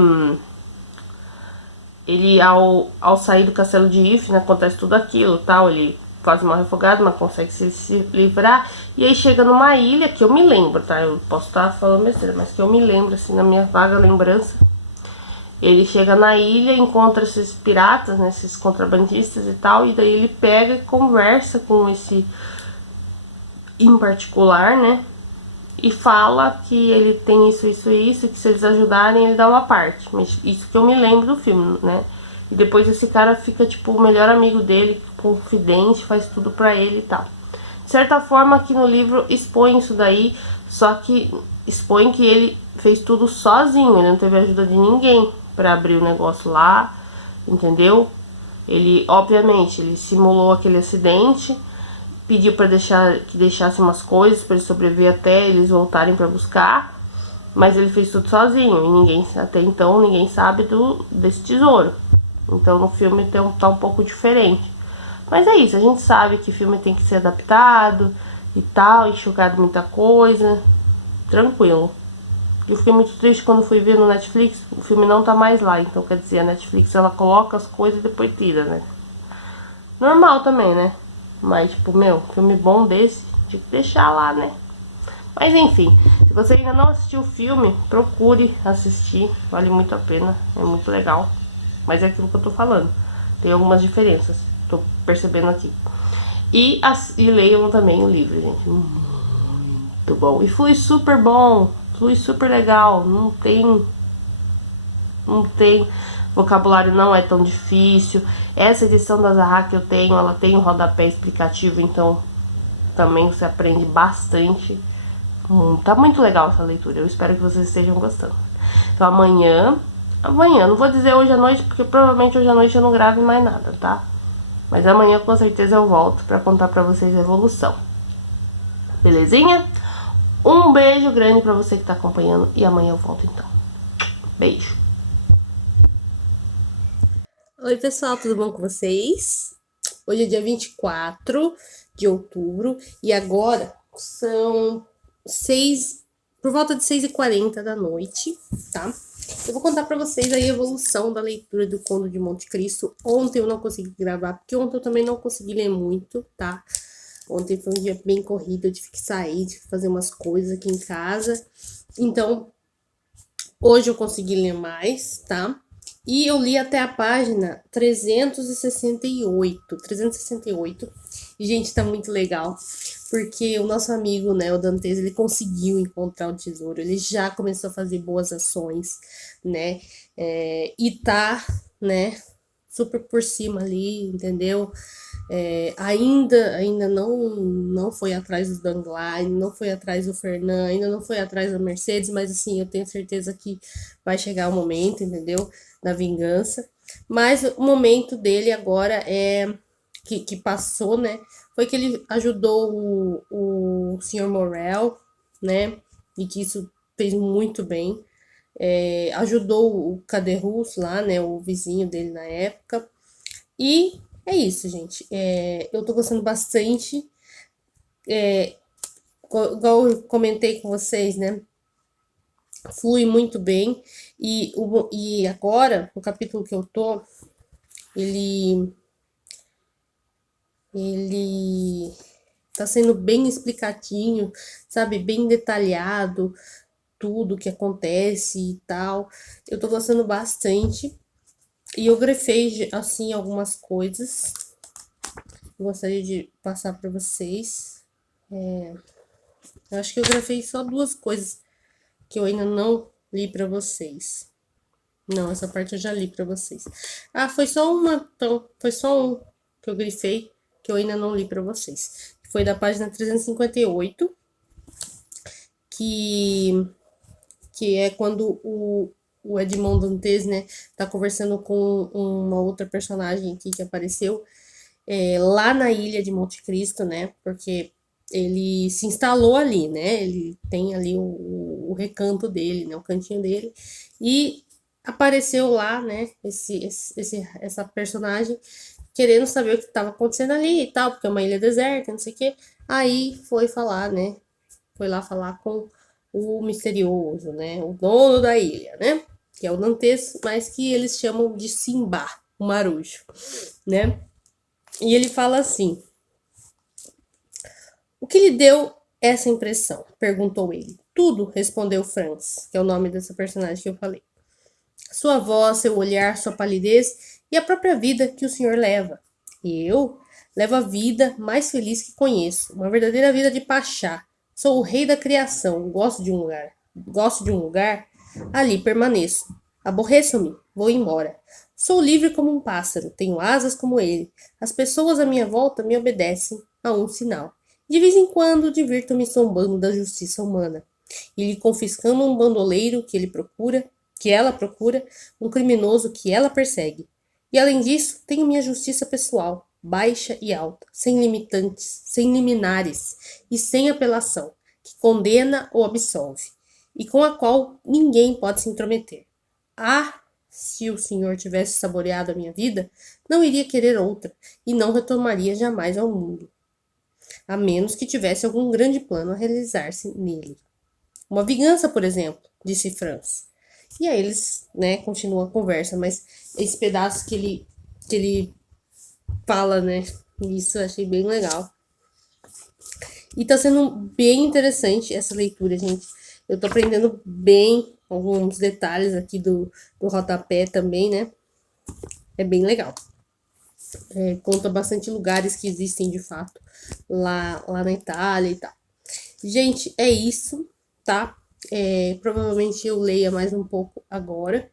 ao sair do castelo de If, né, acontece tudo aquilo, tal, ele quase morre afogado, mas consegue se livrar, e aí chega numa ilha, que eu me lembro, tá, eu posso estar falando besteira, mas que eu me lembro, assim, na minha vaga lembrança, ele chega na ilha, encontra esses piratas, né, esses contrabandistas e tal, e daí ele pega e conversa com esse em particular, né, e fala que ele tem isso, isso e isso, que se eles ajudarem ele dá uma parte. Mas isso que eu me lembro do filme, né? E depois esse cara fica tipo o melhor amigo dele, confidente, faz tudo pra ele e tal. De certa forma aqui no livro expõe isso daí, só que expõe que ele fez tudo sozinho, ele não teve ajuda de ninguém pra abrir o negócio lá, entendeu? Ele, obviamente, ele simulou aquele acidente, pediu para que deixasse umas coisas para ele sobreviver até eles voltarem para buscar, mas ele fez tudo sozinho e ninguém, até então, ninguém sabe desse tesouro. Então no filme tá um pouco diferente. Mas é isso, a gente sabe que filme tem que ser adaptado e tal, enxugado muita coisa, tranquilo. E eu fiquei muito triste quando fui ver no Netflix, o filme não tá mais lá, então quer dizer, a Netflix ela coloca as coisas e depois tira, né? Normal também, né? Mas, tipo, meu, filme bom desse, tinha que deixar lá, né? Mas, enfim, se você ainda não assistiu o filme, procure assistir, vale muito a pena, é muito legal. Mas é aquilo que eu tô falando, tem algumas diferenças, tô percebendo aqui. E leiam também o livro, gente, muito bom. E flui super bom, flui super legal, não tem vocabulário, não é tão difícil. Essa edição da Zahra que eu tenho, ela tem um rodapé explicativo, então também você aprende bastante. Tá muito legal essa leitura, eu espero que vocês estejam gostando. Então amanhã, não vou dizer hoje à noite, porque provavelmente hoje à noite eu não grave mais nada, tá? Mas amanhã com certeza eu volto pra contar pra vocês a evolução. Belezinha? Um beijo grande pra você que tá acompanhando e amanhã eu volto então. Beijo! Oi pessoal, tudo bom com vocês? Hoje é dia 24 de outubro e agora são por volta de 6h40 da noite, tá? Eu vou contar pra vocês a evolução da leitura do Conde de Monte Cristo. Ontem eu não consegui gravar, porque ontem eu também não consegui ler muito, tá? Ontem foi um dia bem corrido, eu tive que sair, tive que fazer umas coisas aqui em casa. Então, hoje eu consegui ler mais, tá? E eu li até a página 368. E, gente, tá muito legal. Porque o nosso amigo, né, o Dantes, ele conseguiu encontrar o tesouro. Ele já começou a fazer boas ações, né? E tá, né, super por cima ali, entendeu? Ainda não foi atrás do Danglars, não foi atrás do Fernand, ainda não foi atrás da Mercedes, mas assim, eu tenho certeza que vai chegar o momento, entendeu? Da vingança. Mas o momento dele agora que passou, né? Foi que ele ajudou o Sr. Morel, né? E que isso fez muito bem. Ajudou o Caderus lá, né? O vizinho dele na época. E é isso, gente. Eu tô gostando bastante. Igual eu comentei com vocês, né? flui muito bem. E agora, o capítulo que eu tô, ele tá sendo bem explicadinho, sabe? Bem detalhado, tudo que acontece e tal. Eu tô gostando bastante. E eu grifei, assim, algumas coisas. Gostaria de passar para vocês. Eu acho que eu grafei só duas coisas que eu ainda não li para vocês. Não, essa parte eu já li para vocês. Ah, foi só uma, então, foi só um que eu grifei que eu ainda não li para vocês. Foi da página 358, que é quando o Edmond Dantes, né, tá conversando com uma outra personagem aqui que apareceu lá na ilha de Monte Cristo, né, porque ele se instalou ali, né, ele tem ali o recanto dele, né, o cantinho dele, e apareceu lá, né, essa personagem querendo saber o que estava acontecendo ali e tal, porque é uma ilha deserta, não sei o que, aí foi falar, né, foi lá falar com o misterioso, né? O dono da ilha, né? Que é o Dantes, mas que eles chamam de Simba, o marujo, né? E ele fala assim: o que lhe deu essa impressão? Perguntou ele. Tudo, respondeu Franz, que é o nome dessa personagem que eu falei. Sua voz, seu olhar, sua palidez e a própria vida que o senhor leva. E eu levo a vida mais feliz que conheço, uma verdadeira vida de pachá. Sou o rei da criação, gosto de um lugar, ali permaneço. Aborreço-me, vou embora. Sou livre como um pássaro, tenho asas como ele. As pessoas à minha volta me obedecem a um sinal. De vez em quando divirto-me zombando da justiça humana e lhe confiscando um bandoleiro que ela procura, um criminoso que ela persegue. E além disso, tenho minha justiça pessoal, baixa e alta, sem limitantes, sem liminares e sem apelação, que condena ou absolve, e com a qual ninguém pode se intrometer. Ah, se o senhor tivesse saboreado a minha vida, não iria querer outra, e não retornaria jamais ao mundo, a menos que tivesse algum grande plano a realizar-se nele. Uma vingança, por exemplo, disse Franz. E aí eles, né, continuam a conversa, mas esse pedaço que ele fala, né, isso eu achei bem legal. E tá sendo bem interessante essa leitura, gente. Eu tô aprendendo bem alguns detalhes aqui do rodapé também, né? É bem legal. Conta bastante lugares que existem de fato lá na Itália e tal. Gente, é isso, tá? Provavelmente eu leia mais um pouco agora,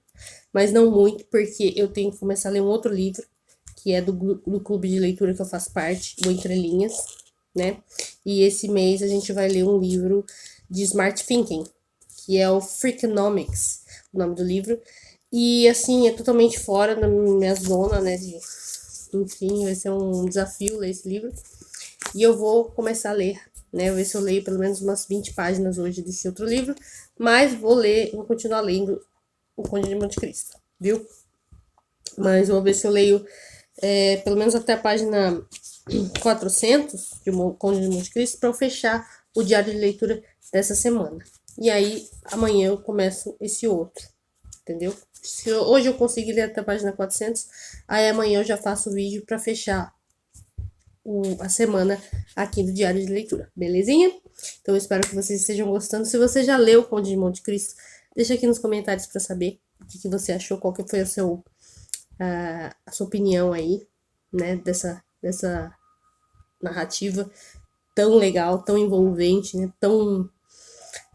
mas não muito, porque eu tenho que começar a ler um outro livro, que é do clube de leitura que eu faço parte, o Entre Linhas, né? E esse mês a gente vai ler um livro de Smart Thinking, que é o Freakonomics, o nome do livro. E assim, é totalmente fora da minha zona, né? Enfim, vai ser um desafio ler esse livro. E eu vou começar a ler, né? Vou ver se eu leio pelo menos umas 20 páginas hoje desse outro livro. Mas vou continuar lendo O Conde de Monte Cristo, viu? Mas vou ver se eu leio pelo menos até a página 400 de Conde de Monte Cristo para eu fechar o diário de leitura dessa semana. E aí, amanhã eu começo esse outro, entendeu? Se hoje eu conseguir ler até a página 400, aí amanhã eu já faço o vídeo para fechar a semana aqui do diário de leitura, belezinha? Então eu espero que vocês estejam gostando. Se você já leu o Conde de Monte Cristo, deixa aqui nos comentários para saber o que você achou, qual que foi a sua opinião aí, né, dessa narrativa tão legal, tão envolvente, né, tão,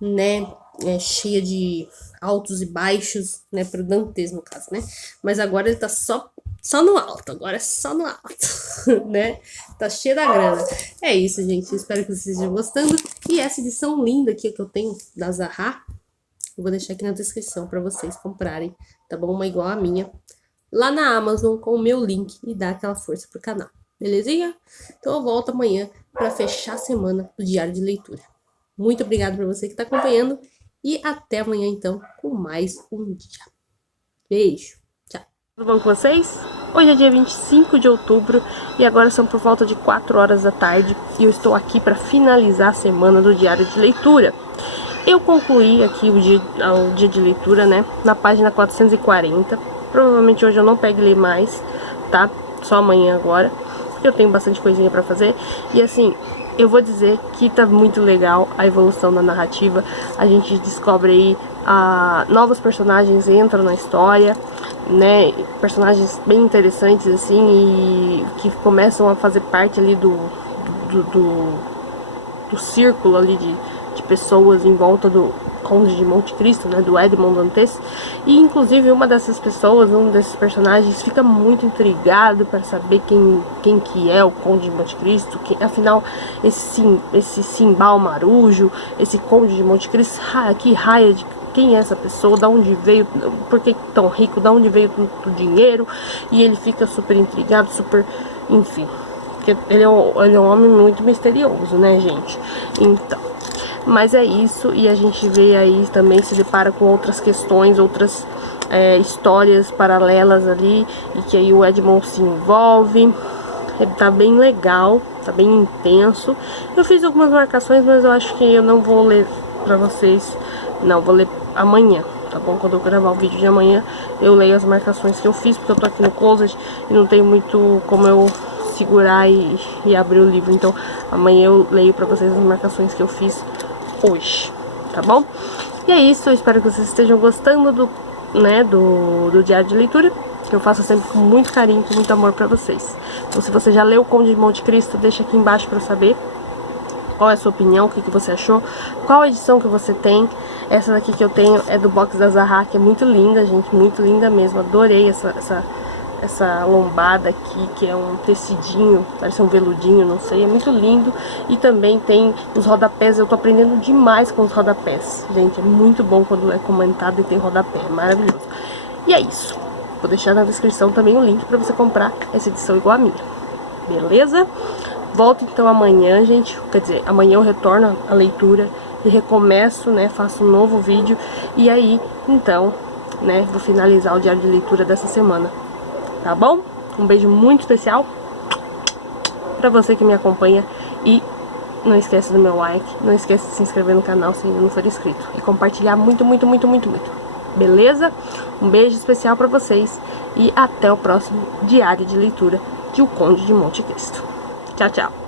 né, cheia de altos e baixos, né, pro Dantes no caso, né, mas agora ele tá só no alto, agora é só no alto, né, tá cheio da grana. É isso, gente, espero que vocês estejam gostando, e essa edição linda aqui que eu tenho da Zahra, eu vou deixar aqui na descrição para vocês comprarem, tá bom, uma igual a minha, lá na Amazon com o meu link e dar aquela força pro canal, belezinha? Então eu volto amanhã para fechar a semana do diário de leitura. Muito obrigada para você que está acompanhando e até amanhã então com mais um dia. Beijo, tchau. Tudo bom com vocês? Hoje é dia 25 de outubro e agora são por volta de 4 horas da tarde e eu estou aqui para finalizar a semana do diário de leitura. Eu concluí aqui o dia de leitura, né, na página 440. Provavelmente hoje eu não pegue ler mais, tá? Só amanhã agora, porque eu tenho bastante coisinha pra fazer. E assim, eu vou dizer que tá muito legal a evolução da narrativa. A gente descobre aí novos personagens entram na história, né? Personagens bem interessantes, assim, e que começam a fazer parte ali do círculo ali de pessoas em volta do Conde de Monte Cristo, né, do Edmond Dantes. E inclusive uma dessas pessoas, um desses personagens, fica muito intrigado para saber quem que é o Conde de Monte Cristo, afinal esse Simbal Marujo, esse Conde de Monte Cristo, que raia de quem é essa pessoa, da onde veio, por que tão rico, da onde veio o dinheiro. E ele fica super intrigado, super, enfim, porque ele é um homem muito misterioso, né, gente? Então, mas é isso, e a gente vê aí também, se depara com outras questões, outras histórias paralelas ali, e que aí o Edmond se envolve. Tá bem legal, tá bem intenso. Eu fiz algumas marcações, mas eu acho que eu não vou ler pra vocês, não, vou ler amanhã, tá bom? Quando eu gravar o vídeo de amanhã, eu leio as marcações que eu fiz, porque eu tô aqui no closet e não tem muito como eu segurar e abrir o livro. Então amanhã eu leio pra vocês as marcações que eu fiz hoje, tá bom? E é isso, eu espero que vocês estejam gostando do diário de leitura, que eu faço sempre com muito carinho, com muito amor pra vocês. Então, se você já leu o Conde de Monte Cristo, deixa aqui embaixo pra eu saber qual é a sua opinião, o que você achou, qual a edição que você tem. Essa daqui que eu tenho é do box da Zahra, que é muito linda, gente, muito linda mesmo. Adorei essa lombada aqui, que é um tecidinho, parece um veludinho, não sei, é muito lindo. E também tem os rodapés, eu tô aprendendo demais com os rodapés, gente, é muito bom quando é comentado e tem rodapé, é maravilhoso. E é isso, vou deixar na descrição também o link pra você comprar essa edição igual a minha, beleza? Volto então amanhã, gente, quer dizer, amanhã eu retorno a leitura e recomeço, né, faço um novo vídeo. E aí, então, né, vou finalizar o diário de leitura dessa semana. Tá bom? Um beijo muito especial pra você que me acompanha. E não esquece do meu like. Não esquece de se inscrever no canal se ainda não for inscrito. E compartilhar muito, muito, muito, muito, muito. Beleza? Um beijo especial pra vocês. E até o próximo diário de leitura de O Conde de Monte Cristo. Tchau, tchau.